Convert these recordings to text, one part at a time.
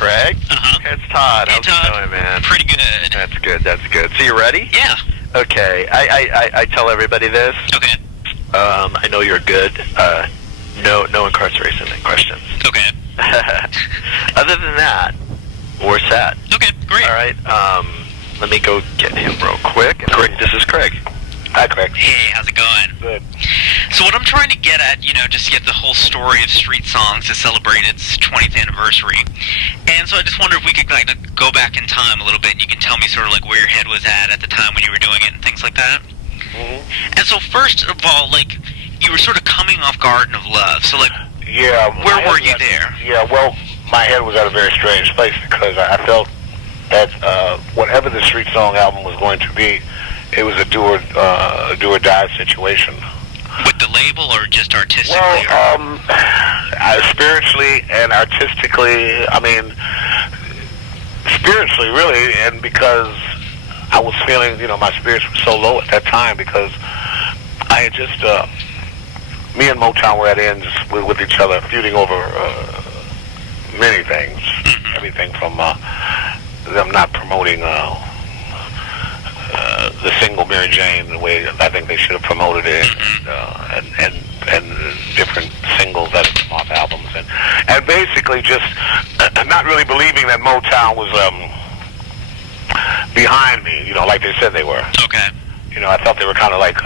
Craig. It's Todd. Hey, How's Todd. it going, man? Pretty good. That's good. That's good. So you ready? Yeah. Okay. I tell everybody this. Okay. I know you're good. No incarceration questions. Okay. Other than that, we're set. Okay, great. All right. Let me go get him real quick. Craig, this is Craig. Hi, Craig. Hey, how's it going? Good. So what I'm trying to get at, just to get the whole story of Street Songs to celebrate its 20th anniversary. And so I just wonder if we could kind of go back in time a little bit and you can tell me sort of like where your head was at the time when you were doing it and things like that. Mm-hmm. And so first of all, like, you were sort of coming off Garden of Love. So, like, Yeah. where were you there? Yeah, well, my head was at a very strange place because I felt that whatever the Street Song album was going to be, it was a do or die situation. With the label or just artistically? Well, spiritually and artistically, I mean, spiritually, really, and because I was feeling, my spirits were so low at that time because I had just, me and Motown were at ends with each other, feuding over many things. Mm-hmm. Everything from them not promoting the single Mary Jane the way I think they should have promoted it, and different singles that have come off albums, and basically just not really believing that Motown was behind me, like they said they were. Okay. I thought they were kind of like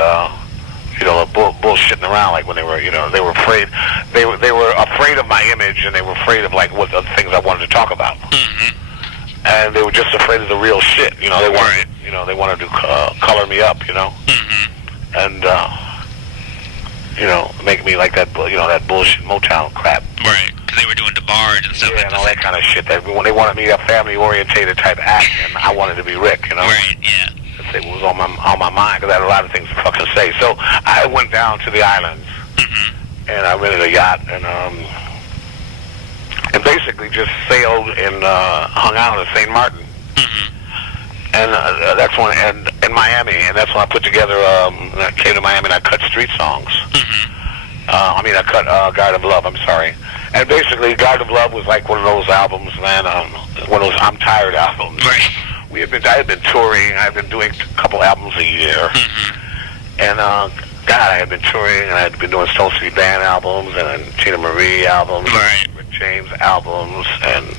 bullshitting around, like when they were, they were afraid. They were afraid of my image, and they were afraid of like what the things I wanted to talk about. Mm-hmm. And they were just afraid of the real shit. They wanted, Right. They wanted to color me up, Mm-hmm. and make me like that, that bullshit Motown crap. Right, because they were doing DeBarge and stuff. Yeah, and all that kind of shit. That when they wanted me a family-orientated type act, and I wanted to be Rick, Right, yeah. It was on my mind because I had a lot of things to fucking say. So I went down to the islands, Mm-hmm. and I rented a yacht, and basically just sailed and hung out at St. Martin. Mm-hmm. And that's when, and in Miami, and that's when I put together, I came to Miami and I cut Street Songs. Mm-hmm. I cut Garden of Love, I'm sorry. And basically, Garden of Love was like one of those albums, man, one of those I'm Tired albums. Right. I had been touring, I've been doing a couple albums a year. Mm-hmm. And, God, I had been touring, and I had been doing Stone City Band albums, and Tina Marie albums, Right. Rick James albums, and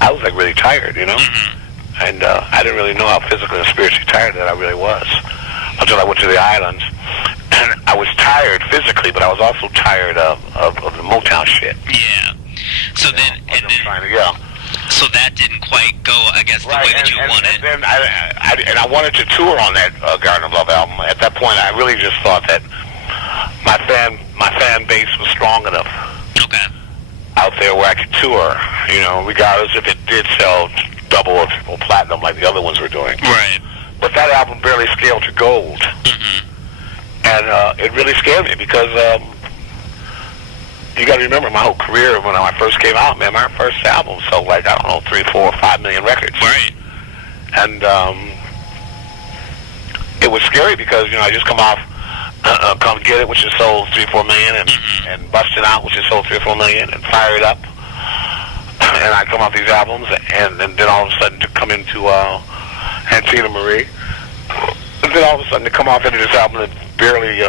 I was like really tired, Mm-hmm. And I didn't really know how physically and spiritually tired that I really was until I went to the islands. And I was tired physically, but I was also tired of the Motown shit. Yeah. So then, so that didn't quite go, I guess, the way that you wanted. And then I wanted to tour on that Garden of Love album. At that point, I really just thought that my fan base was strong enough Okay. out there where I could tour, regardless if it did sell double or triple platinum like the other ones were doing. Right. But that album barely scaled to gold. Mm-hmm. And it really scared me because you got to remember my whole career when I first came out, man. My first album sold like, 3, 4, 5 million records. Right. And it was scary because, I just come off Come Get It, which has sold 3, 4 million, and Bust It Out, which has sold 3 or 4 million, and Fire It Up. And I come off these albums, and then all of a sudden to come into Tina Marie, and then all of a sudden to come off into this album that barely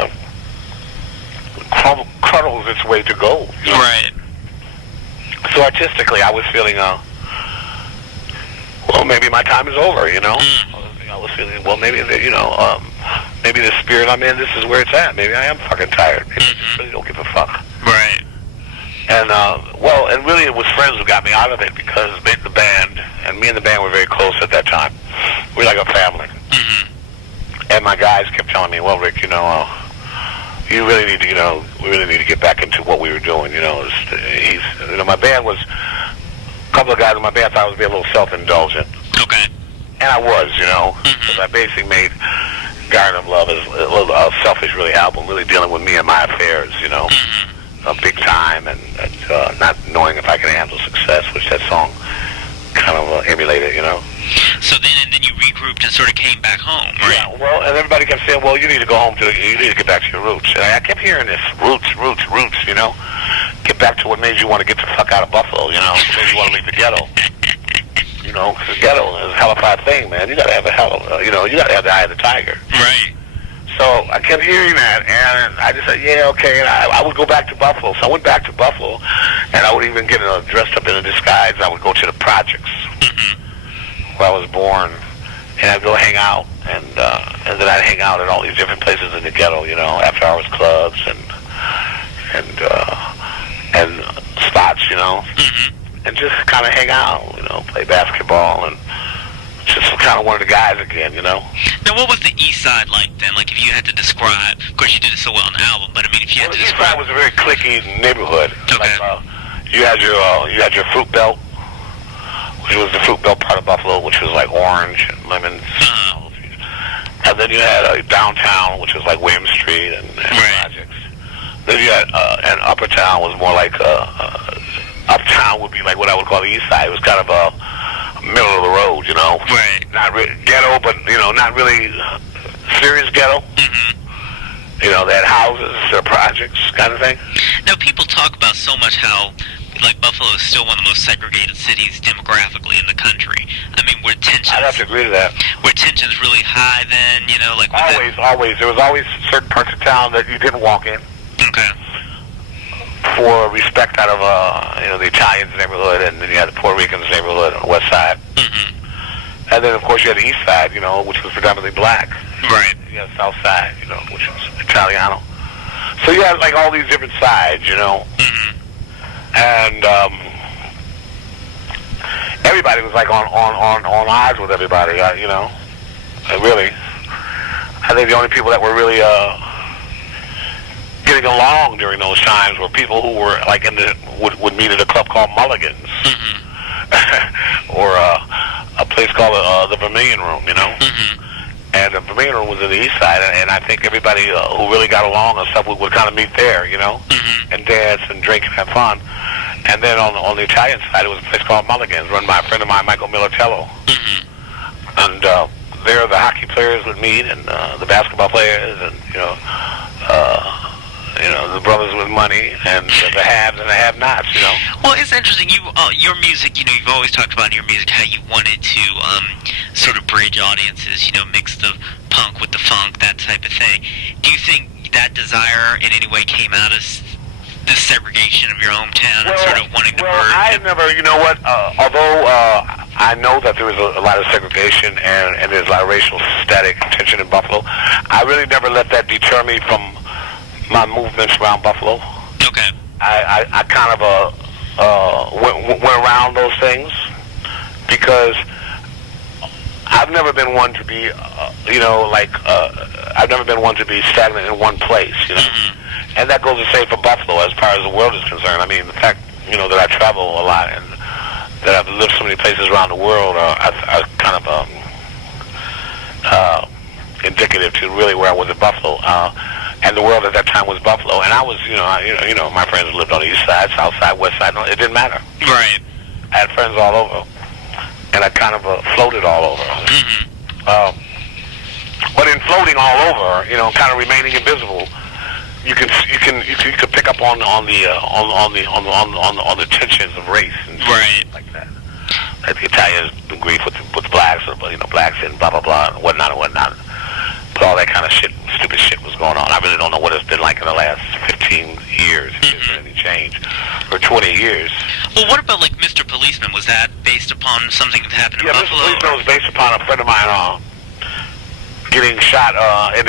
cuddles its way to gold. Right. So artistically, I was feeling, well, maybe my time is over, I was feeling, well, maybe, maybe the spirit I'm in, this is where it's at. Maybe I am fucking tired. Maybe I just really don't give a fuck. Right. And, and really it was friends who got me out of it because the band, and me and the band were very close at that time. We were like a family. Mm-hmm. And my guys kept telling me, well, Rick, you really need to, we really need to get back into what we were doing, my band was, a couple of guys in my band thought I was being a little self-indulgent. Okay. And I was, because I basically made Garden of Love as a little selfish, really album, really dealing with me and my affairs, big time, and not knowing if I can handle success, which that song kind of emulated, So then you regrouped and sort of came back home, right? Yeah, well, and everybody kept saying, well, you need to go home you need to get back to your roots. And I kept hearing this, roots, Get back to what made you want to get the fuck out of Buffalo, what made you want to leave the ghetto. You know, 'cause the ghetto is a hellified thing, man. You gotta have a you gotta have the eye of the tiger. Right. So I kept hearing that, and I just said, yeah, okay. And I would go back to Buffalo. So I went back to Buffalo, and I would even get dressed up in a disguise. I would go to the projects where I was born, and I'd go hang out, and then I'd hang out at all these different places in the ghetto, you know, after-hours clubs and spots, you know, and just kind of hang out, you know, play basketball, and just kind of one of the guys again, you know. Now, what was the East Side like then? Like, if you had to describe, of course, you did it so well on the album, but I mean, if you had to The East describe, Side was a very cliquey neighborhood. Okay. Like, you had your fruit belt, which was the fruit belt part of Buffalo, which was like orange and lemons. And then you had downtown, which was like Williams Street and projects. Then you had and Upper Town was more like uptown would be like what I would call the East Side. It was kind of a middle of the road, you know. Right. Not ghetto, but you know, not really serious ghetto. You know, they had houses, their projects, kind of thing. Now, people talk about so much how, like, Buffalo is still one of the most segregated cities demographically in the country. I mean, I'd have to agree to that. were tensions really high then, you know, like... Always. There was always certain parts of town that you didn't walk in. Okay. For respect out of, the Italians neighborhood, and then you had the Puerto Ricans neighborhood on the west side. And then, of course, you had the east side, you know, which was predominantly black. Right. You had the south side, you know, which was Italiano. So you had, like, all these different sides, you know. And everybody was, like, on odds with everybody, you know. Really. I think the only people that were really getting along during those times were people who were, like, would meet at a club called Mulligan's. Or a place called the Vermilion Room, you know. And the Vermilion Room was in the east side, and I think everybody who really got along and stuff would kind of meet there, you know, and dance and drink and have fun. And then on the Italian side, it was a place called Mulligan's, run by a friend of mine, Michael Militello. And there the hockey players would meet, and the basketball players, and the brothers with money, and the haves and the have-nots, you know. Well, it's interesting. Your music, you know, you've always talked about in your music how you wanted to sort of bridge audiences, you know, mix the punk with the funk, that type of thing. Do you think that desire in any way came out of the segregation of your hometown and sort of wanting to merge? I never, you know what, although I know that there was a lot of segregation and there's a lot of racial static tension in Buffalo, I really never let that deter me from my movements around Buffalo. Okay. I kind of went around those things because I've never been one to be, I've never been one to be stagnant in one place, you know. And that goes the same for Buffalo as far as the world is concerned. I mean, the fact, you know, that I travel a lot and that I've lived so many places around the world are kind of indicative to really where I was at Buffalo. And the world at that time was Buffalo, and I was, my friends lived on the east side, south side, west side. It didn't matter. Right. I had friends all over, and I kind of floated all over. But in floating all over, you know, kind of remaining invisible, you could pick up on the tensions of race and shit like that. Like the Italians grief with the blacks, or blacks and blah blah blah and whatnot. But all that kind of shit, stupid shit was going on. I really don't know what it's been like in the last 15 years, if there's been any change, or 20 years. Well, what about, like, Mr. Policeman? Was that based upon something that happened in Buffalo? Yeah, Mr. Policeman was based upon a friend of mine getting shot in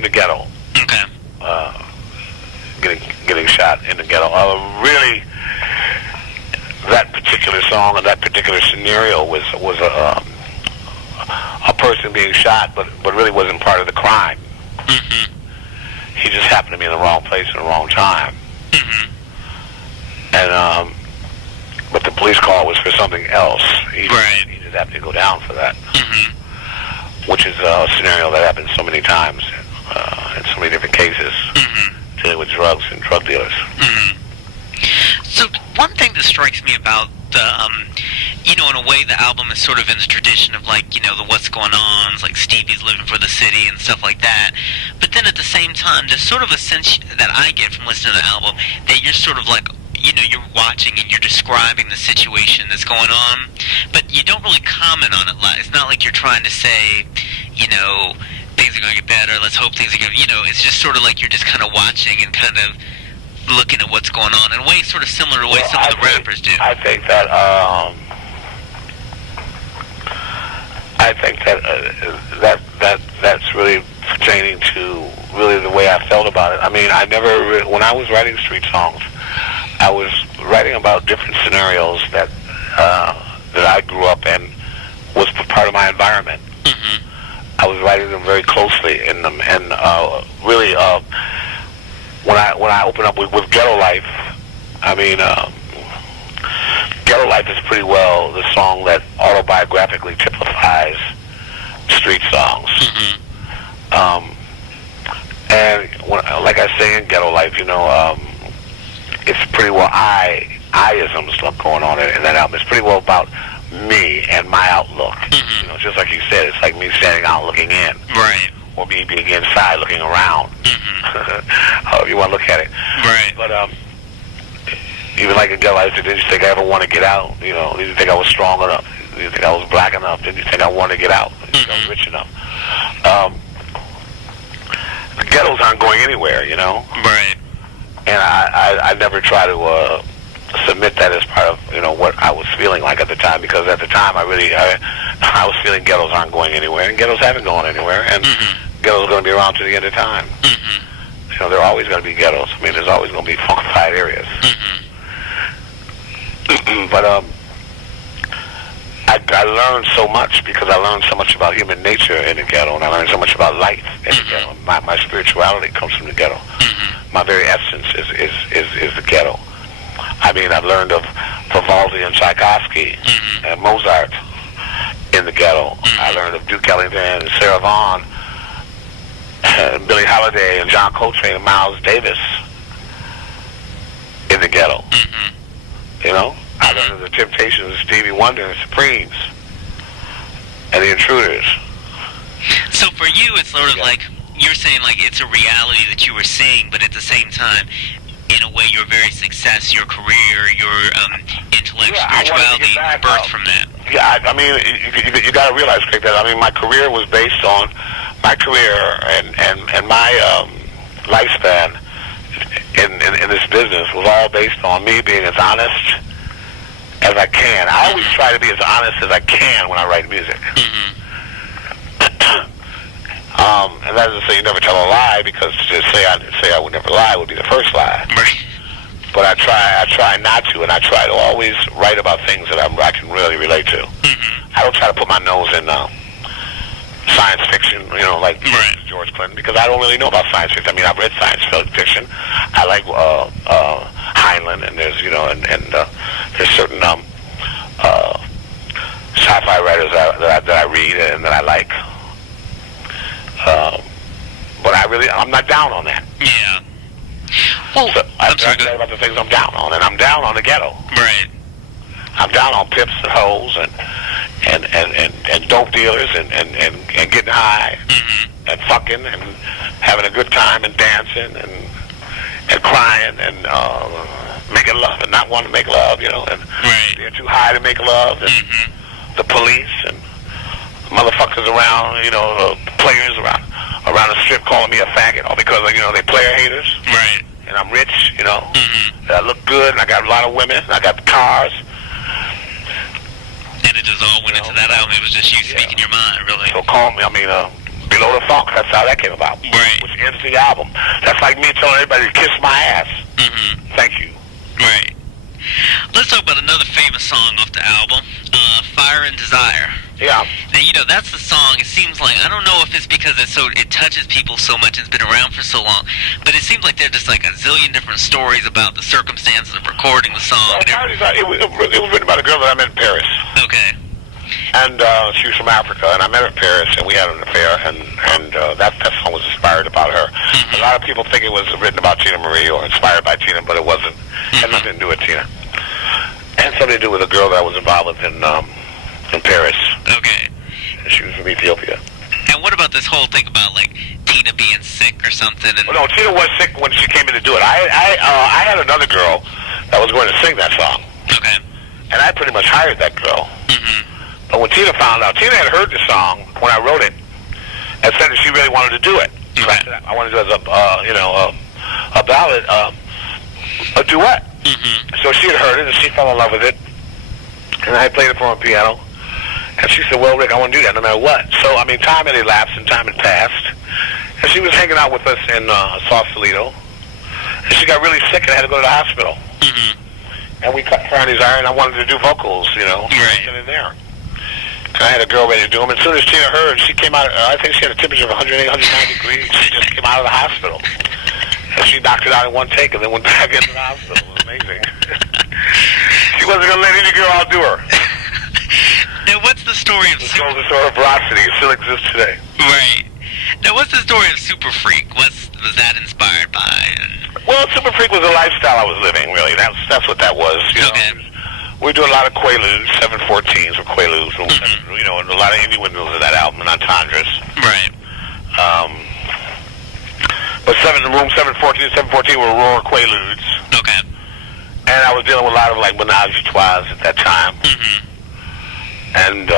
the ghetto. Okay. Getting shot in the ghetto. Really, that particular song and that particular scenario was a person being shot, but really wasn't part of the crime. He just happened to be in the wrong place at the wrong time. And but the police call was for something else. He just happened to go down for that, which is a scenario that happens so many times in so many different cases, dealing with drugs and drug dealers. So one thing that strikes me about the, in a way the album is sort of in the tradition of, like, the What's Going On, like Stevie's Living for the City and stuff like that. But then at the same time, there's sort of a sense that I get from listening to the album that you're sort of like, you're watching and you're describing the situation that's going on. but you don't really comment on it. It's not like you're trying to say, you know, things are going to get better, let's hope things are going to, you know, it's just sort of like you're just kind of watching and kind of looking at what's going on in a way sort of similar to the way some of the rappers do. I think that, that's really pertaining to really the way I felt about it. I mean, when I was writing street songs, I was writing about different scenarios that I grew up in, was part of my environment. Mm-hmm. I was writing them very closely in them, and really, when I open up with Ghetto Life, I mean, Ghetto Life is pretty well the song that autobiographically typifies street songs. Mm-hmm. And like I say in Ghetto Life, you know, it's pretty well I-isms going on in that album. It's pretty well about me and my outlook. Mm-hmm. You know, just like you said, it's like me standing out looking in. Right. Or me being inside looking around. Mm-hmm. However you want to look at it. Right. But even like in Ghetto Life, did you think I ever want to get out? You know, did you think I was strong enough? Did you think I was black enough? Did you think I wanted to get out? Did you think I was rich enough? The ghettos aren't going anywhere, you know? Right. And I never try to submit that as part of, you know, what I was feeling like at the time, because at the time I was feeling ghettos aren't going anywhere, and ghettos haven't gone anywhere, and ghettos are going to be around to the end of time. Mm-hmm. You know, there are always going to be ghettos. I mean, there's always going to be funkified areas. But I learned so much, because I learned so much about human nature in the ghetto, and I learned so much about life in the ghetto. My spirituality comes from the ghetto. My very essence is the ghetto. I mean, I've learned of Vivaldi and Tchaikovsky and Mozart in the ghetto. I learned of Duke Ellington and Sarah Vaughan and Billie Holiday and John Coltrane and Miles Davis in the ghetto. You know? I learned of the Temptations of Stevie Wonder and Supremes and the Intruders. So for you, it's sort of like, you're saying like it's a reality that you were seeing, but at the same time, in a way, your very success, your career, your intellect, spirituality, birthed from that. Yeah, I mean, you got to realize, Craig, that I mean, my career was based on my career and my lifespan in this business was all based on me being as honest as I can. I always try to be as honest as I can when I write music. And that doesn't say you never tell a lie, because to say I would never lie would be the first lie. Right. But I try not to, and I try to always write about things that I can really relate to. I don't try to put my nose in science fiction, you know, like George Clinton, because I don't really know about science fiction. I mean, I've read science fiction. I like Heinlein, and there's, you know, and there's certain sci-fi writers that I read and that I like. But I'm not down on that. Yeah. Well, so I'm sorry about the things I'm down on, and I'm down on the ghetto. Right. I'm down on pimps and hoes and dope dealers and getting high and fucking and having a good time and dancing and crying and making love and not wanting to make love, you know, and they're too high to make love, and the police and motherfuckers around, you know, players around the strip calling me a faggot, all because, you know, they player haters. Right. And I'm rich, you know. I look good, and I got a lot of women, and I got cars. And it just all went into that album. It was just you speaking your mind, really. So call me, I mean, Below the Funk, that's how that came about. Right. Which ends the album. That's like me telling everybody to kiss my ass. Thank you. Right. Let's talk about another famous song off the album, Fire and Desire. Yeah. Now, you know, that's the song, it seems like, I don't know if it's because it touches people so much, it's been around for so long, but it seems like there are just like a zillion different stories about the circumstances of recording the song. Well, Fire and Desire, it was written by a girl that I met in Paris. Okay. And she was from Africa, and I met her in Paris, and we had an affair, and that song was inspired about her. A lot of people think it was written about Tina Marie or inspired by Tina, but it wasn't. It had nothing to do with Tina. It had something to do with a girl that I was involved with in Paris. Okay. And she was from Ethiopia. And what about this whole thing about, like, Tina being sick or something? And Well, no, Tina was sick when she came in to do it. I had another girl that was going to sing that song. Okay. And I pretty much hired that girl. Mm-hmm. But when Tina found out, Tina had heard the song when I wrote it, and said that she really wanted to do it. So I said, I wanted to do it as a ballad, a duet. Mm-hmm. So she had heard it, and she fell in love with it. And I played it for her on piano. And she said, well, Rick, I want to do that no matter what. So, I mean, time had elapsed and time had passed. And she was hanging out with us in Sausalito. And she got really sick and had to go to the hospital. Mm-hmm. And we cut Fridays iron, and I wanted to do vocals, you know, right in there. And I had a girl ready to do them. And as soon as Tina heard, she came out, I think she had a temperature of 108, 109 degrees. She just came out of the hospital. And she knocked it out in one take and then went back into the hospital. It was amazing. She wasn't going to let any girl outdo her. Now, what's the story of The golden story of veracity. It still exists today. Right. Now, what's the story of Super Freak? Was that inspired by? Well, Super Freak was a lifestyle I was living, really. That's what that was. You Okay. know, we were doing a lot of Quaaludes, 714s or Quaaludes, Mm-hmm. you know, and a lot of indie windows of that album, and Entendres. Right. But room 714 were raw Quaaludes. Okay. And I was dealing with a lot of, like, menage a trois at that time. Mm-hmm. And,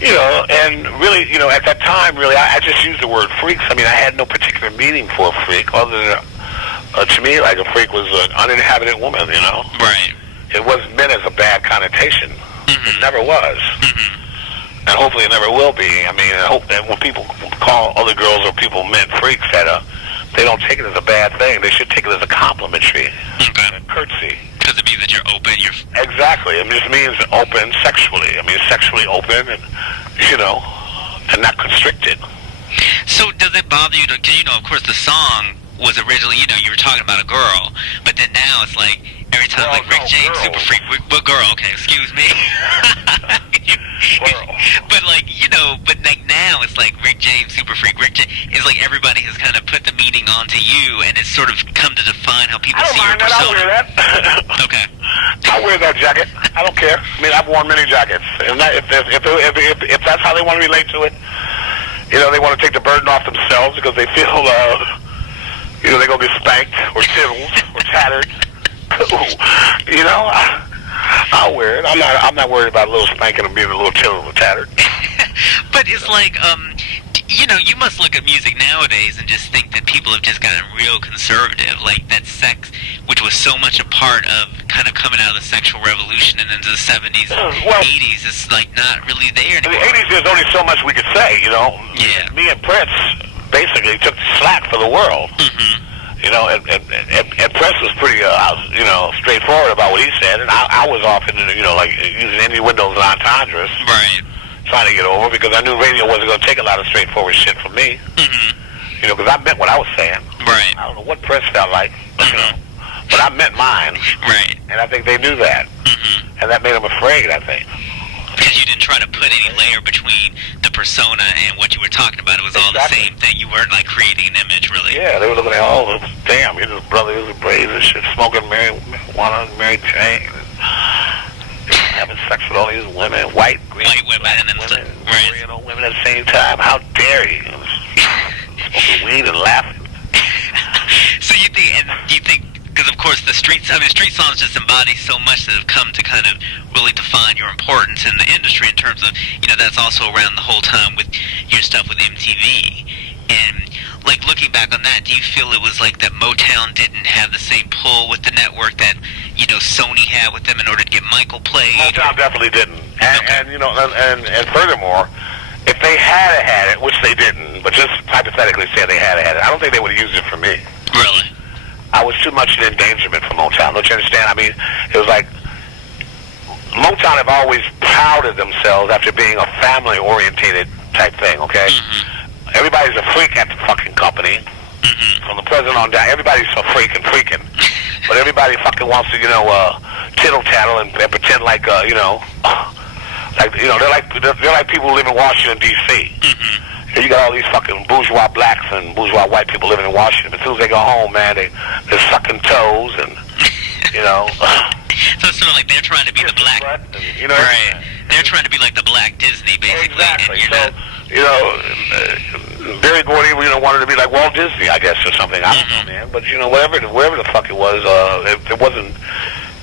you know, and really, you know, at that time, really, I just used the word freaks. I mean, I had no particular meaning for a freak, other than, to me, like, a freak was an uninhabited woman, you know? Right. It wasn't meant as a bad connotation. Mm-hmm. It never was. Mm-hmm. And hopefully it never will be. I mean, I hope that when people call other girls or people men freaks, that they don't take it as a bad thing. They should take it as a complimentary, Okay. a courtesy. Because it means that you're open. You're Exactly. It just means open sexually. I mean, sexually open, and you know, and not constricted. So does it bother you? Because, you know, of course, the song was originally, you know, you were talking about a girl, but then now it's like every time, Well, like Rick no, James, girl. Super Freak, but girl, okay, excuse me. Girl. But like, you know, but like now it's like Rick James, Super Freak. Rick James, it's like everybody has kind of put the meaning onto you, and it's sort of come to define how people I don't see your mind that. I'll persona. wear that. Okay. I'll wear that jacket. I don't care. I mean, I've worn many jackets, and that, if that's how they want to relate to it, you know, they want to take the burden off themselves because they feel, you know, they're gonna get spanked or tiddled or tattered. You know, I'll wear it. I'm not worried about a little spanking and being a little tiddled or tattered. But it's like, you know, you must look at music nowadays and just think that people have just gotten real conservative. Like that sex, which was so much a part of kind of coming out of the sexual revolution and into the 70s and Well, 80s, is like not really there in the anymore. 80s, there's only so much we could say, you know. Yeah. Me and Prince basically took the slack for the world. Mm-hmm. You know, and Prince was pretty, you know, straightforward about what he said, and I was off in, you know, like using indie windows and entendres, Right. trying to get over because I knew radio wasn't going to take a lot of straightforward shit from me. Mm-hmm. You know, because I meant what I was saying. Right. I don't know what Prince felt like, you know, but I meant mine, Right. and I think they knew that, Mm-hmm. and that made them afraid, I think. Because you didn't try to put any layer between the persona and what you were talking about. It was all the Exactly. same thing. You weren't like creating an image, really. Yeah, they were looking at, oh, damn, here's his brother, here's his braids and shit, smoking marijuana, Mary Jane, and having sex with all these women, white White women black and women, stuff. Right. you know, women at the same time. How dare you? Smoking weed and laughing. So you think, because of course the street songs just embody so much that have come to kind of really define your importance in the industry in terms of, you know, that's also around the whole time with your stuff with MTV. And like looking back on that, do you feel it was like that Motown didn't have the same pull with the network that, you know, Sony had with them in order to get Michael played? Motown definitely didn't. And, Okay. and you know, and furthermore, if they had it, which they didn't, but just hypothetically say they had it, I don't think they would have used it for me. Really? I was too much an endangerment for Motown. Don't you understand? I mean, it was like Motown have always prouted themselves after being a family-orientated type thing, okay? Mm-hmm. Everybody's a freak at the fucking company. Mm-hmm. From the president on down, everybody's so freaking. But everybody fucking wants to, you know, tittle-tattle and pretend like, you know, they're like people who live in Washington, D.C. Mm-hmm. And you got all these fucking bourgeois blacks and bourgeois white people living in Washington. As soon as they go home, man, they're sucking toes and, you know. So it's sort of like they're trying to be the black, You know, right? They're trying to be like the black Disney, basically. exactly. And you're So, not. you know, Barry Gordy, you know, wanted to be like Walt Disney, I guess, or something. I don't know, man. But you know, wherever the fuck it was, it wasn't.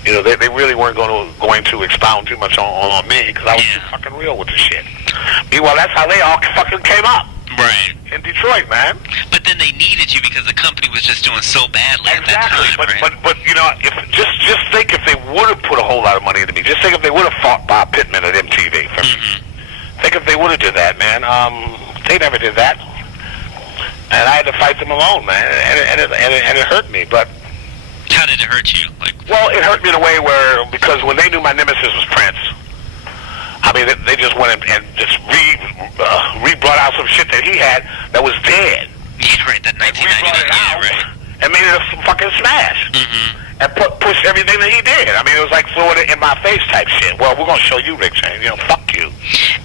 You know, they really weren't going to expound too much on me because I was too fucking real with the shit. Meanwhile, that's how they all fucking came up. Right. In Detroit, man. But then they needed you because the company was just doing so badly at that time, but you know, if just think if they would have put a whole lot of money into me. Just think if they would have fought Bob Pittman at MTV for me. Think if they would have did that, man. They never did that, and I had to fight them alone, man, and it hurt me. But how did it hurt you? Well, it hurt me in a way where because when they knew my nemesis was Prince, I mean, they just went and just brought out some shit that he had that was dead. Yeah, right, that 1999, right. And made it a fucking smash. And pushed everything that he did. I mean, it was like throwing it in my face type shit. Well, we're going to show you, Rick James. You know, fuck you.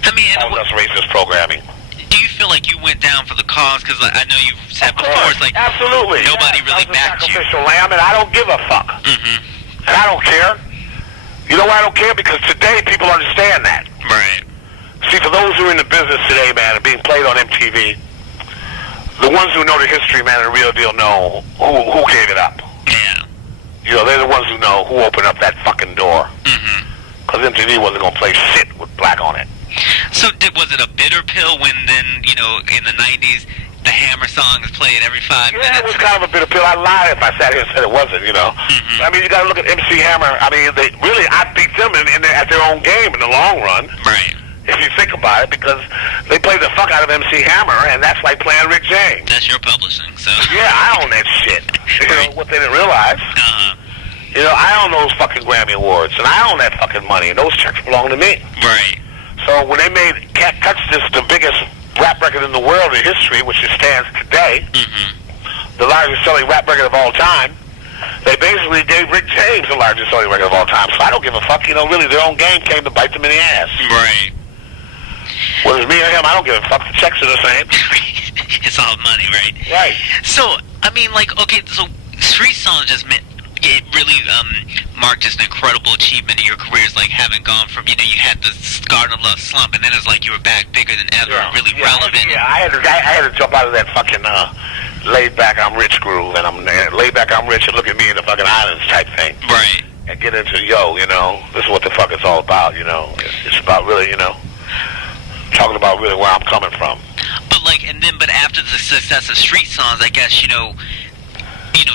I mean, all that's racist programming. Do you feel like you went down for the cause? Because I know you've said before, it's like absolutely nobody really backed you. Sacrificial lamb, and I don't give a fuck. And I don't care. You know why I don't care? Because today people understand that. Right. See, for those who are in the business today, man, and being played on MTV, the ones who know the history, man, and the real deal know who gave it up. Yeah. You know, they're the ones who know who opened up that fucking door. Because MTV wasn't going to play shit with black on it. So was it a bitter pill when then, you know, in the 90s, the Hammer song is played every 5 minutes? Yeah, it was kind of a bitter pill. I'd lie if I sat here and said it wasn't, you know. I mean, you got to look at MC Hammer. I mean, I beat them at their own game in the long run. Right. If you think about it, because they played the fuck out of MC Hammer, and that's like playing Rick James. That's your publishing, so. Yeah, I own that shit. You know, what they didn't realize. You know, I own those fucking Grammy Awards, and I own that fucking money, and those checks belong to me. Right. So when they made Cat Touch This the biggest rap record in the world in history, which it stands today, the largest selling rap record of all time, they basically gave Rick James the largest selling record of all time. So I don't give a fuck. You know, really, their own game came to bite them in the ass. Right. Whether it's me or him, I don't give a fuck. The checks are the same. It's all money, right? Right. So, I mean, like, okay, so Street Songs just meant, it really marked just an incredible achievement in your careers, like having gone from, you know, you had this Garden of Love slump, and then it's like you were back bigger than ever, really relevant. I had to jump out of that fucking laid back I'm rich groove, and I'm laid back I'm rich and look at me in the fucking islands type thing. Right. And get into, you know, this is what the fuck it's all about, you know. It's about really, you know, talking about really where I'm coming from. But like, but after the success of Street Songs, I guess, you know,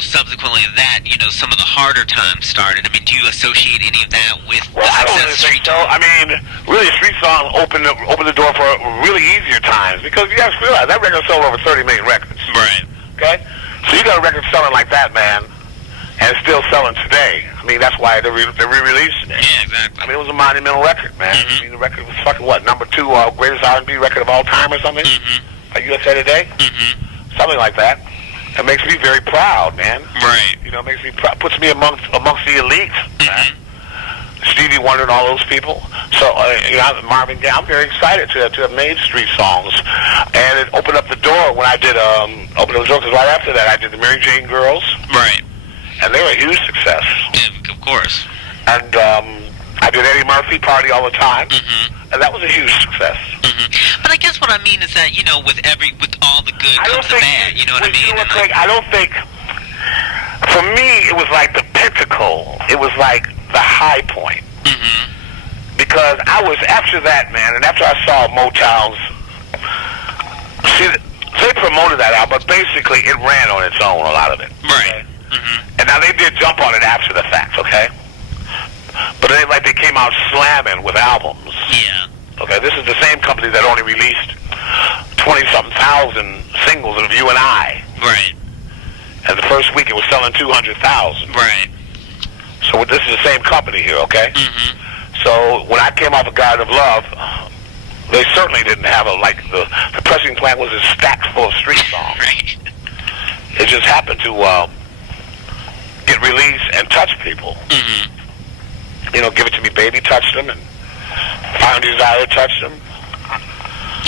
subsequently to that, you know, some of the harder times started. I mean, do you associate any of that with the success of Street Songs? I mean, really, Street Songs opened the door for really easier times, because you guys realize that record sold over 30 million records. Right. Okay? So you got a record selling like that, man, and it's still selling today. I mean, that's why they're re-releasing it. Yeah, exactly. I mean, it was a monumental record, man. I mean, the record was fucking, what, #2 greatest R&B record of all time or something? Like USA Today? Something like that. It makes me very proud, man. Right. You know, it makes me puts me amongst the elites, man. Stevie Wonder and all those people. So, you know, Marvin Gaye, I'm very excited to have made Street Songs. And it opened up the door when I did, opened up the door, because right after that I did the Mary Jane Girls. Right. And they were a huge success. Yeah, of course. And I did Eddie Murphy, Party All the Time. And that was a huge success. But I guess what I mean is that, you know, with all the good comes the bad, you know what I mean? You know, Craig, I don't think, for me, it was like the pinnacle. It was like the high point. Because I was, after that, man, and after I saw Motown's, see, they promoted that album, but basically it ran on its own, a lot of it. Right. Okay? And now they did jump on it after the fact, okay? But it ain't like they came out slamming with albums. Yeah. Okay, this is the same company that only released 20-something thousand singles of You and I. Right. And the first week it was selling 200,000. Right. So this is the same company here, okay? So when I came off of Garden of Love, they certainly didn't have the pressing plant was stacked full of Street Songs. Right. It just happened to get released and touch people. You know, Give It To Me Baby touched them, and Fire and Desire touched them.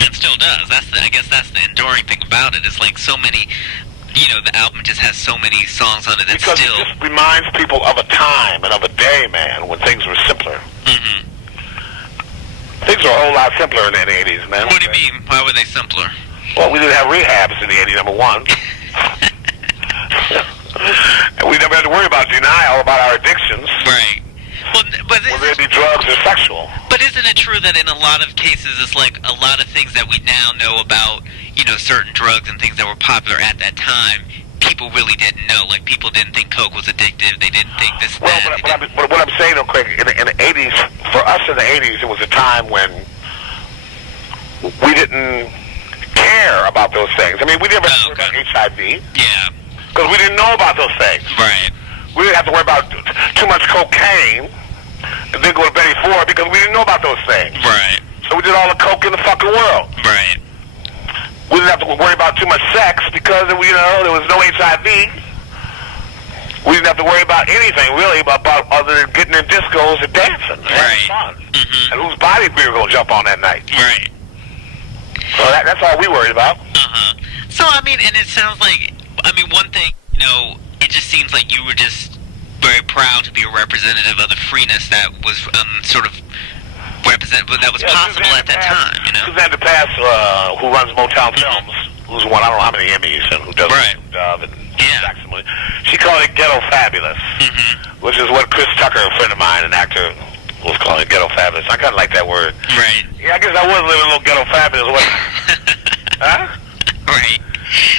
It still does. I guess that's the enduring thing about it. It's like so many, you know, the album just has so many songs on it that because still... it just reminds people of a time and of a day, man, when things were simpler. Things were a whole lot simpler in the 80s, man. What do you mean? Why were they simpler? Well, we didn't have rehabs in the 80s, number one. And we never had to worry about denial about our addictions. Right. But whether it be drugs or sexual. But isn't it true that in a lot of cases, it's like a lot of things that we now know about, certain drugs and things that were popular at that time, people really didn't know. Like, people didn't think coke was addictive. They didn't think this, well, that. But what I'm saying, though, Craig, in the 80s, for us in the 80s, it was a time when we didn't care about those things. I mean, we never worried about HIV. Yeah. Because we didn't know about those things. Right. We didn't have to worry about too much cocaine and then go to Betty Ford because we didn't know about those things. Right. So we did all the coke in the fucking world. Right. We didn't have to worry about too much sex because, there was no HIV. We didn't have to worry about anything, really, about other than getting in discos and dancing and having fun. Mm-hmm. And whose body we were going to jump on that night. Right. So that's all we worried about. Uh-huh. So, and it sounds like, one thing, it just seems like you were just very proud to be a representative of the freeness that was possible at that time, Suzanne DePass, who runs Motown Films, who's won I don't know how many Emmys and who does Dove and Jackson, she called it Ghetto Fabulous, which is what Chris Tucker, a friend of mine, an actor, was calling it Ghetto Fabulous. I kind of like that word. Right. Yeah, I guess I was living a little Ghetto Fabulous, wasn't I? Huh? Right.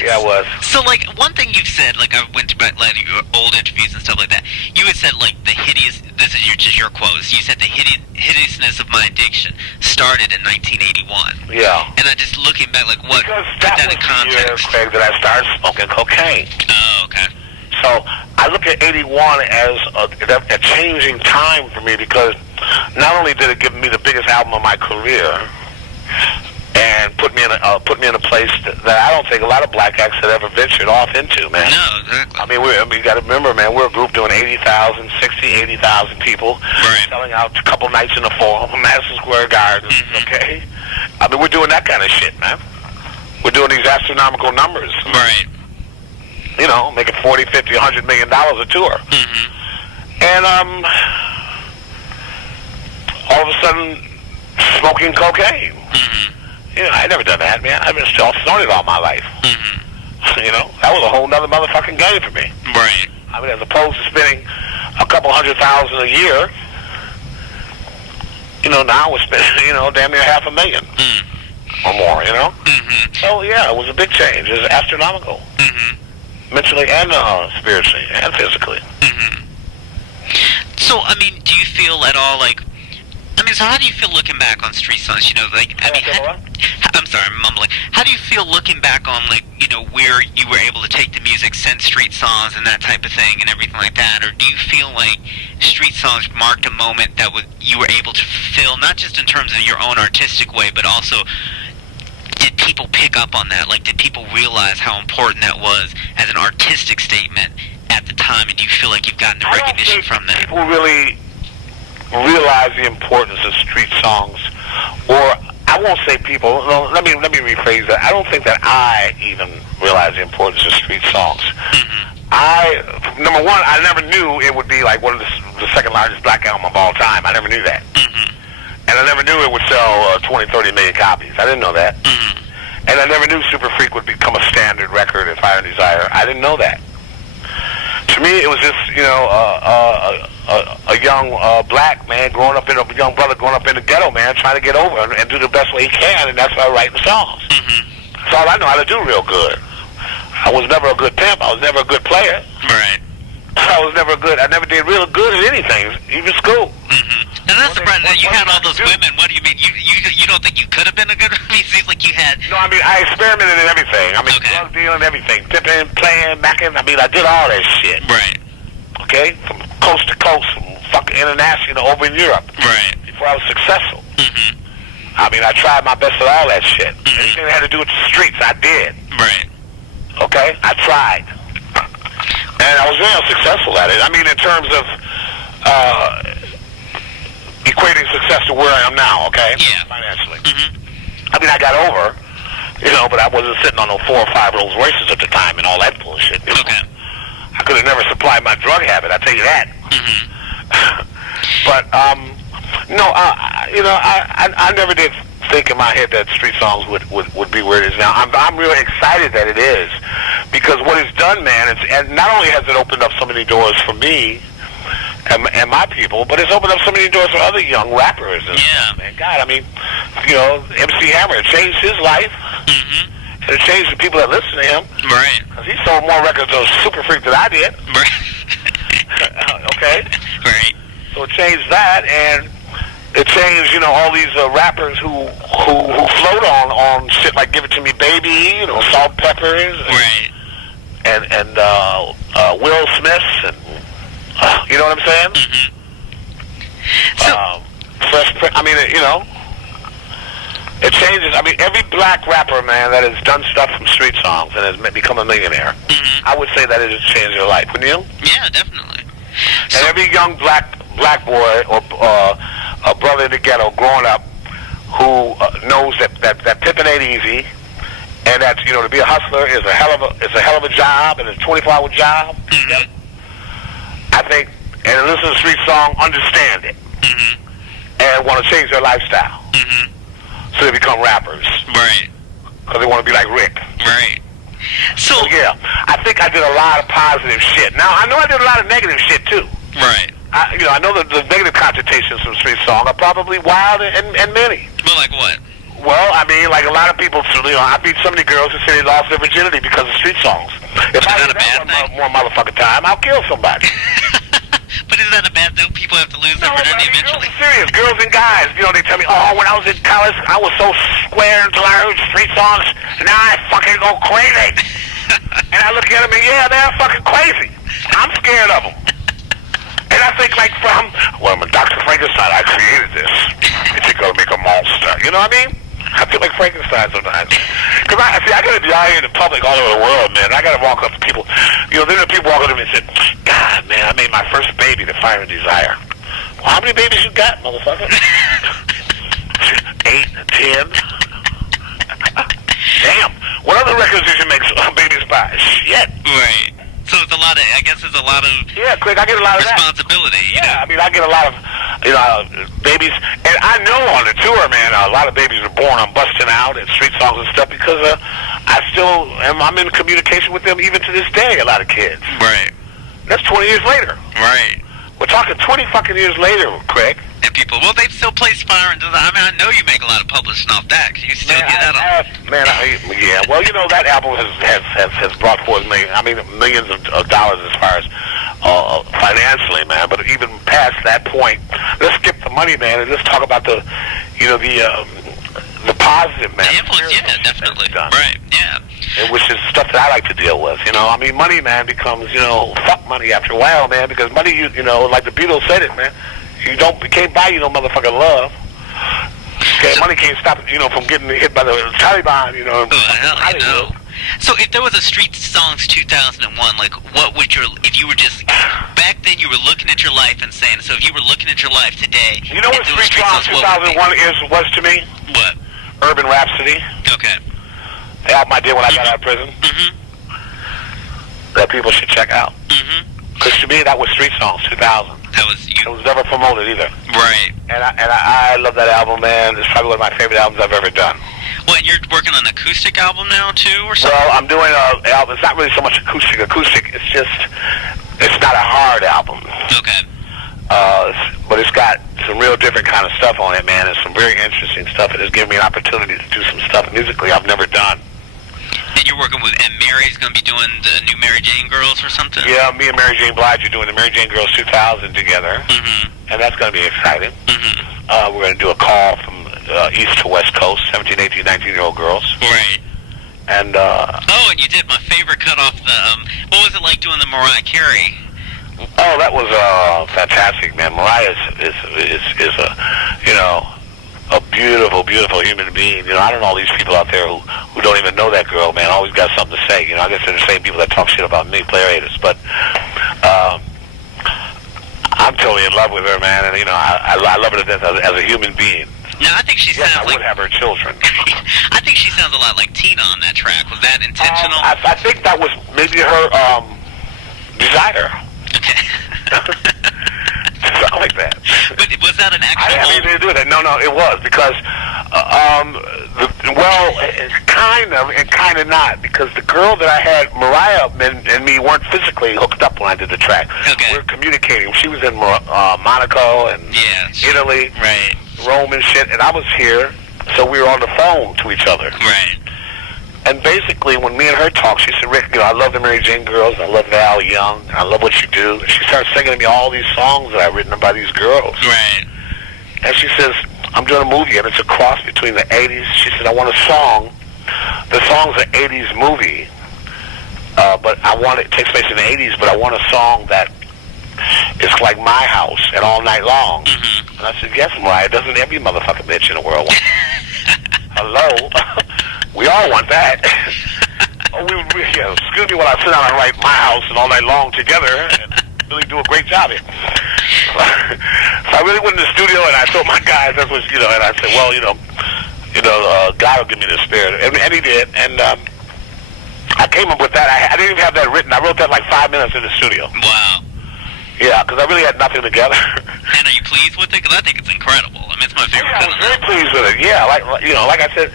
Yeah, I was. So, one thing you've said, I went through your old interviews and stuff like that, you had said, the hideous, this is just your quotes, you said the hideousness of my addiction started in 1981. Yeah. And I just looking back, what, because put that in was context. The year, Craig, that I started smoking cocaine. Oh, okay. So, I look at 81 as a changing time for me because not only did it give me the biggest album of my career, and put me in a place that I don't think a lot of black acts had ever ventured off into, man. No, exactly. You got to remember, man, we're a group doing 80,000 people, selling out a couple nights in the Forum, Madison Square Garden, okay? We're doing that kind of shit, man. We're doing these astronomical numbers. Right. Making 40, 50, $100 million a tour. And all of a sudden, smoking cocaine. I never done that, man. I've been still snorted all my life. That was a whole nother motherfucking game for me. Right. As opposed to spending a couple $100,000 a year, now we're spending, damn near $500,000 or more, So, yeah, it was a big change. It was astronomical. Mentally and spiritually and physically. So, do you feel at all so how do you feel looking back on Street Songs? I'm sorry, I'm mumbling. How do you feel looking back on, where you were able to take the music, send Street Songs and that type of thing and everything like that? Or do you feel like Street Songs marked a moment that you were able to fulfill, not just in terms of your own artistic way, but also did people pick up on that? Did people realize how important that was as an artistic statement at the time? And do you feel like you've gotten the recognition from that? People really realize the importance of Street Songs, or I won't say people. No, let me rephrase that. I don't think that I even realize the importance of Street Songs. Number one, I never knew it would be one of the second largest black album of all time. I never knew that, and I never knew it would sell 20, 30 million copies. I didn't know that, and I never knew Super Freak would become a standard record at Fire and Desire. I didn't know that. To me, it was just a young black man a young brother growing up in the ghetto, man, trying to get over and do the best way he can, and that's why I write the songs. That's all I know how to do real good. I was never a good pimp. I was never a good player. Right. I never did real good at anything, even school. And that's surprising that you had all those women. What do you mean? You don't think you could have been a good? It seems like you had. No, I experimented in everything. Drug dealing, everything, tipping, playing, backing. I did all that shit. Right. Okay, from coast to coast, from fucking international over in Europe. Right. Before I was successful. I tried my best at all that shit. Anything that had to do with the streets, I did. Right. Okay, I tried. And I was very unsuccessful at it. In terms of equating success to where I am now, okay? Yeah. Financially. I got over, but I wasn't sitting on no 4 or 5 Rolls Royces at the time and all that bullshit. Okay. I could have never supplied my drug habit, I tell you that. But, no, I never did think in my head that Street Songs would be where it is now. I'm really excited that it is, because what it's done, man, and not only has it opened up so many doors for me and my people, but it's opened up so many doors for other young rappers. And Yeah. man, God, I mean, you know, MC Hammer, it changed his life. Mm-hmm. And it changed the people that listen to him. Right. Because he sold more records to Super Freak than I did. Right. Okay? Right. So it changed that, and it changed, you know, all these rappers who float on shit like Give It To Me Baby, you know, Salt Peppers. Right. And Will Smith, and you know what I'm saying? Mm-hmm. So, I mean, you know, it changes. I mean, every black rapper, man, that has done stuff from street songs and has become a millionaire, mm-hmm. I would say that it has changed their life. Wouldn't you? Yeah, definitely. And every young black boy or a brother in the ghetto growing up who knows that pimping ain't easy, and that, you know, to be a hustler is a hell of a job, and it's a 24-hour job. Mm-hmm. I think, and listen to the street song, understand it, mm-hmm. and want to change their lifestyle, mm-hmm. so they become rappers, Right. because they want to be like Rick. Right. So, Yeah, I think I did a lot of positive shit. Now, I know I did a lot of negative shit, too. right. I know the negative connotations from street song are probably wild and many. Well, like what? Well, I mean, like a lot of people, you know, I beat so many girls who say they lost their virginity because of street songs. If I Is that did a bad that thing? more motherfucking time, I'll kill somebody. But is that a bad thing? People have to lose their No, virginity I mean, eventually. girls are serious. Girls and guys, you know, they tell me, oh, when I was in college, I was so square until I heard street songs. Now I fucking go crazy. And I look at them and, yeah, they're fucking crazy. I'm scared of them. And I think, like, well, I'm Dr. Frankenstein, I created this. You think I'll make a monster. You know what I mean? I feel like Frankenstein sometimes. Because I got to be out here in the public all over the world, man. I got to walk up to people. You know, then the people walk up to me and say, God, man, I made my first baby, the Fire and Desire. Well, how many babies you got, motherfucker? 8, 10. Damn. What other records did you make babies by? Shit. Right. So it's a lot of, I guess it's a lot of Yeah, quick, I get a lot of that. responsibility. You Yeah, know? I mean, I get a lot of, you know, babies. And I know on the tour, man, a lot of babies are born on Busting Out and street songs and stuff because I'm in communication with them even to this day, a lot of kids. Right. That's 20 years later. Right. We're talking 20 fucking years later, Craig. And people, well, they still play Fire and Desire. I mean, I know you make a lot of publishing off that. 'Cause you still get that on. Yeah. Well, you know, that album has brought forth millions of dollars as far as financially, man. But even past that point, let's skip the money, man, and let's talk about the positive, man. The influence, yeah, definitely. Right, yeah. And which is stuff that I like to deal with. You know, I mean, money, man, becomes, you know, fuck money after a while, man, because money, you know, like the Beatles said it, man. You can't buy you no motherfucking love. Okay, money can't stop it, you know, from getting hit by the Taliban, you know. Hell, you know. So if there was a Street Songs 2001, like, what would if you were just, back then you were looking at your life and saying, so if you were looking at your life today. You know what Street Songs 2001 was to me? What? Urban Rhapsody. Okay. The album I did when I got out of prison. Mm-hmm. That people should check out. Mm-hmm. Because to me, that was Street Songs 2000. That was you. It was never promoted either. Right. And I love that album, man. It's probably one of my favorite albums I've ever done. Well, and you're working on an acoustic album now, too, or something? Well, I'm doing an album. It's not really so much acoustic. It's just, it's not a hard album. Okay. But it's got some real different kind of stuff on it, man. It's some very interesting stuff. It has given me an opportunity to do some stuff musically I've never done. And you're working with, and Mary's going to be doing the new Mary Jane Girls or something? Yeah, me and Mary Jane Blige are doing the Mary Jane Girls 2000 together. Mm-hmm. And that's going to be exciting. Mm-hmm. We're going to do a call from East to West Coast, 17, 18, 19-year-old girls. Right. And, oh, and you did my favorite cut off the, what was it like doing the Mariah Carey? Oh, that was fantastic, man. Mariah is a, you know, a beautiful, beautiful human being. You know, I don't know all these people out there who don't even know that girl, man. Always got something to say. You know, I guess they're the same people that talk shit about me, player haters. But I'm totally in love with her, man. And, you know, I love her to death as a human being. No, I think she sounds I would have her children. I think she sounds a lot like Tina on that track. Was that intentional? I think that was maybe her desire. Okay. Something like that. But was that an actual... I didn't have anything to do with it. No, it was because Kind of and kind of not, because the girl that I had, Mariah, and me weren't physically hooked up when I did the track. Okay. We were communicating. She was in Monaco and Italy, right, Rome and shit, and I was here, so we were on the phone to each other. Right. And basically, when me and her talked, she said, Rick, I love the Mary Jane Girls, I love Val Young, I love what you do. And she started singing to me all these songs that I've written about these girls. Right. And she says, I'm doing a movie, and it's a cross between the 80s. She said, I want a song. The song's an 80s movie, but I want it takes place in the 80s, but I want a song that is like My House and All Night Long. Mm-hmm. And I said, yes, Mariah, doesn't every motherfucking bitch in the world want Hello? We all want that. Excuse me while I sit down and write My House and All Night Long together and really do a great job here. So I really went in the studio and I told my guys, that's what, and I said, well, God will give me the spirit. And he did. And I came up with that. I didn't even have that written. I wrote that like 5 minutes in the studio. Wow. Yeah, because I really had nothing together. And are you pleased with it? Because I think it's incredible. I mean, it's my favorite. I was very pleased with it. Yeah, like I said,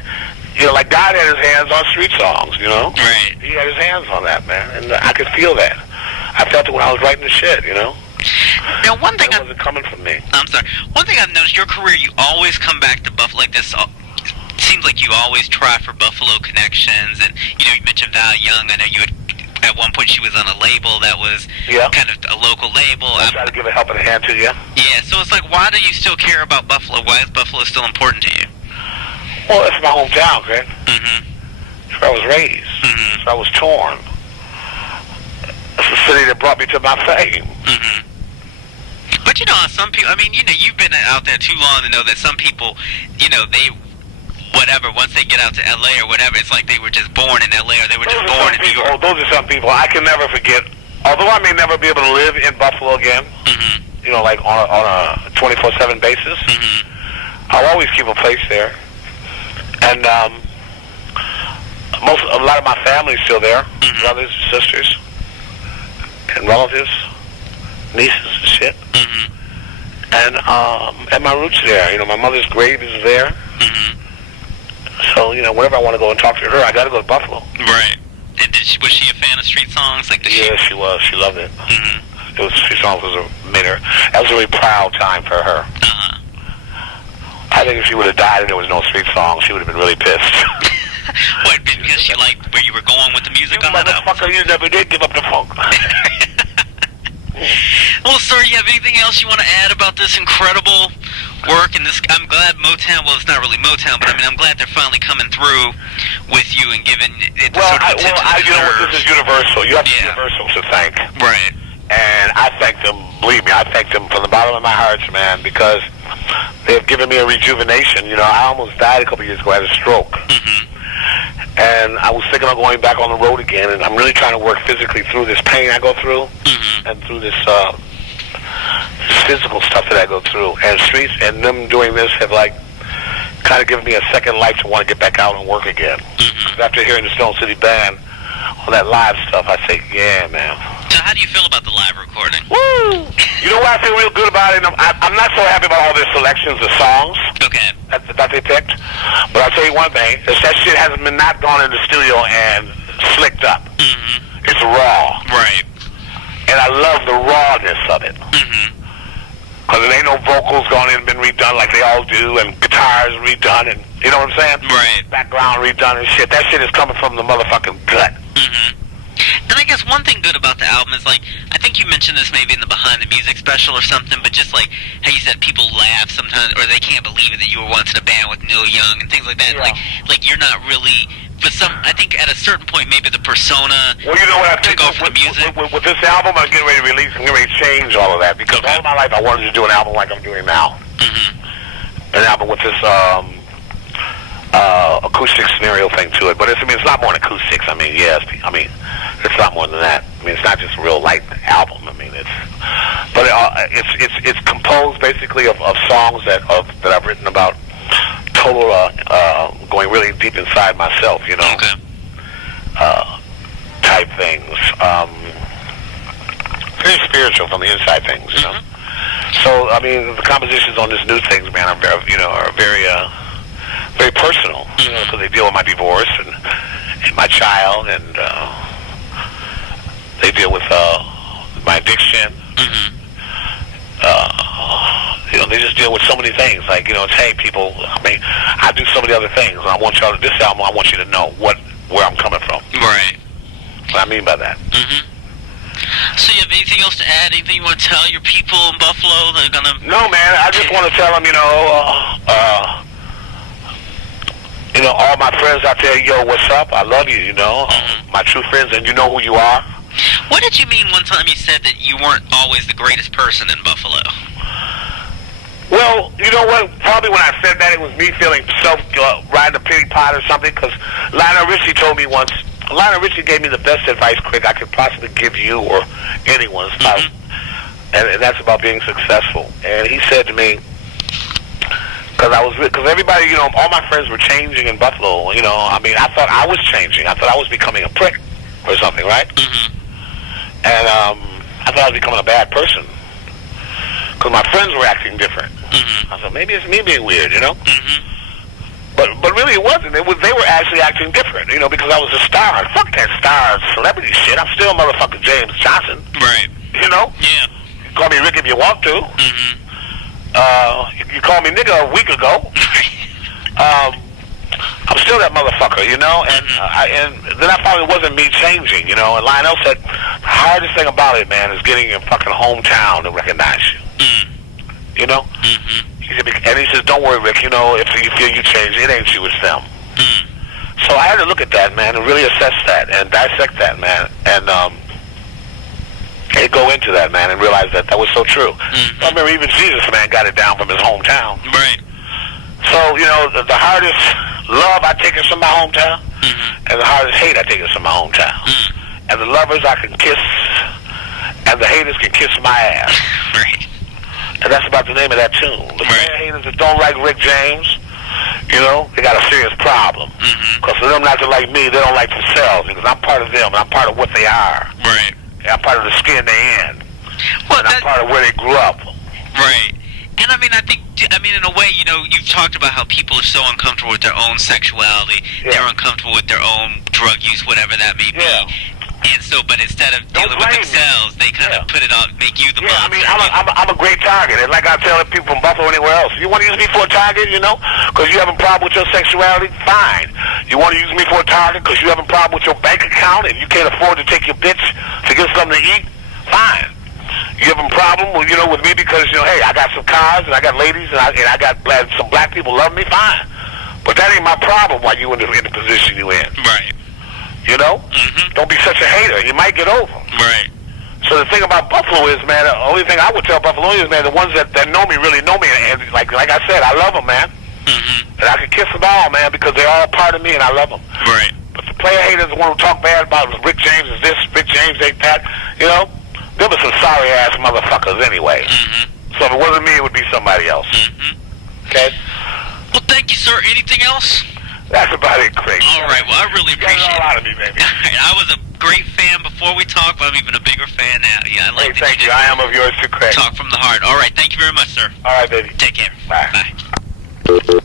like God had his hands on street songs, Right. He had his hands on that, man. And I could feel that. I felt it when I was writing the shit, Now, one thing it wasn't coming from me. I'm sorry. One thing I've noticed, your career, you always come back to Buffalo like this. Seems like you always try for Buffalo connections, and you mentioned Val Young. I know you had at one point she was on a label that was kind of a local label. I try to give a helping hand to you. Yeah, so it's like, why do you still care about Buffalo? Why is Buffalo still important to you? Well, it's my hometown, Greg. Mm-hmm. It's where I was raised. Mm-hmm. It's where I was torn. It's the city that brought me to my fame. Mm-hmm. But some people, I mean, you've been out there too long to know that some people, once they get out to L.A. or whatever, it's like they were just born in L.A. or they were just born in New York. Those are some people I can never forget. Although I may never be able to live in Buffalo again, mm-hmm. Like on a 24/7 basis, I'll always keep a place there. And a lot of my family's still there, brothers, sisters, and relatives, nieces and shit. And my roots are there. My mother's grave is there. So, whenever I want to go and talk to her, I got to go to Buffalo. Right. And was she a fan of street songs? Yeah, she was. She loved it. Street songs that was a really proud time for her. I think if she would have died and there was no street songs, she would have been really pissed. What, because she liked where you were going with the music on that album? Motherfucker, you never did give up the funk. Well, sir, you have anything else you want to add about this incredible work? And I'm glad Motown, well, it's not really Motown, but I'm glad they're finally coming through with you and giving it the sort of attention it deserves. This is Universal. You have Universal to thank. Right. And I thank them, believe me, I thank them from the bottom of my heart, man, because they've given me a rejuvenation. I almost died a couple years ago. I had a stroke. And I was thinking of going back on the road again, and I'm really trying to work physically through this pain I go through, and through this physical stuff that I go through. And streets and them doing this have kind of given me a second life to want to get back out and work again. Because after hearing the Stone City Band, all that live stuff, I say, yeah, man. So how do you feel about the live recording? Woo! You know what I feel real good about it? I'm not so happy about all their selections of songs that they picked. But I'll tell you one thing, is that shit hasn't been not gone in the studio and slicked up. It's raw. Right. And I love the rawness of it. Because there ain't no vocals gone in and been redone like they all do, and guitars redone, and you know what I'm saying? Right. Background redone and shit. That shit is coming from the motherfucking gut. And I guess one thing good about the album is, I think you mentioned this maybe in the Behind the Music special or something, but just how you said people laugh sometimes, or they can't believe it that you were once in a band with Neil Young and things like that. Yeah. Like you're not really, but I think at a certain point maybe the persona what I think took over the music. With this album I'm getting ready to release, I'm getting ready to change all of that, because all my life I wanted to do an album like I'm doing now. An album with this acoustic scenario thing to it, but it's a lot more than acoustics. It's a lot more than that. It's not just a real light album. It's composed basically of songs that I've written about total going really deep inside myself, type things. Very spiritual from the inside things, So the compositions on this new things, man, are very very personal, because they deal with my divorce and my child, and they deal with my addiction. They just deal with so many things. Like, it's, hey, people, I do so many other things. And I want y'all to, this album, I want you to know where I'm coming from. Right. What I mean by that. So you have anything else to add? Anything you want to tell your people in Buffalo that are going to... No, man, I just want to tell them, all my friends out there, yo, what's up? I love you, my true friends, and you know who you are. What did you mean one time you said that you weren't always the greatest person in Buffalo? Well, you know what? Probably when I said that, it was me feeling riding a pity pot or something, because Lionel Richie told me once, Lionel Richie gave me the best advice, Craig, I could possibly give you or anyone, and that's about being successful. And he said to me, because everybody, all my friends were changing in Buffalo, I thought I was changing. I thought I was becoming a prick or something, right? And I thought I was becoming a bad person, because my friends were acting different. I thought, maybe it's me being weird, But really it wasn't. They were actually acting different, because I was a star. Fuck that star celebrity shit. I'm still motherfucking James Johnson. Right. Yeah. You call me Rick if you want to. You called me nigga a week ago. I'm still that motherfucker, and then I found it wasn't me changing, and Lionel said, the hardest thing about it, man, is getting your fucking hometown to recognize you. He says, don't worry, Rick, if you feel you change, it ain't you, it's them. So I had to look at that, man, and really assess that and dissect that, man, and go into that, man, and realize that was so true. I remember even Jesus, man, got it down from his hometown. Right. So, the hardest love I take is from my hometown, and the hardest hate I take is from my hometown. And the lovers I can kiss, and the haters can kiss my ass. Right. And that's about the name of that tune. The haters that don't like Rick James, they got a serious problem. Because for them not to like me, they don't like themselves, because I'm part of them, and I'm part of what they are. Right. And I'm part of the skin they're in. And I'm part of where they grew up. Right. And I think, in a way, you've talked about how people are so uncomfortable with their own sexuality, they're uncomfortable with their own drug use, whatever that may be. And so, but instead of dealing with themselves, they kind of put it on, make you the monster. I'm a great target. And like I tell people from Buffalo or anywhere else, you want to use me for a target, because you have a problem with your sexuality, fine. You want to use me for a target because you have a problem with your bank account and you can't afford to take your bitch to get something to eat, fine. You have a problem with, with me because, hey, I got some cars and I got ladies and I got some black people love me, fine. But that ain't my problem while you in the position you in. Right. Don't be such a hater. You might get over. Right. So the thing about Buffalo is, man, the only thing I would tell Buffaloians, man, the ones that know me really know me. And like I said, I love them, man. And I can kiss them all, man, because they're all part of me and I love them. Right. But the player haters, the one who talk bad about Rick James is this, Rick James ain't that, them are some sorry-ass motherfuckers anyway. So if it wasn't me, it would be somebody else. Okay? Well, thank you, sir. Anything else? That's about it, Craig. All right. Well, I really appreciate it. You got a lot of me, baby. I was a great fan before we talked, but I'm even a bigger fan now. Yeah, I like thank you. I am of yours too, Craig. Talk from the heart. All right. Thank you very much, sir. All right, baby. Take care. Bye. Bye.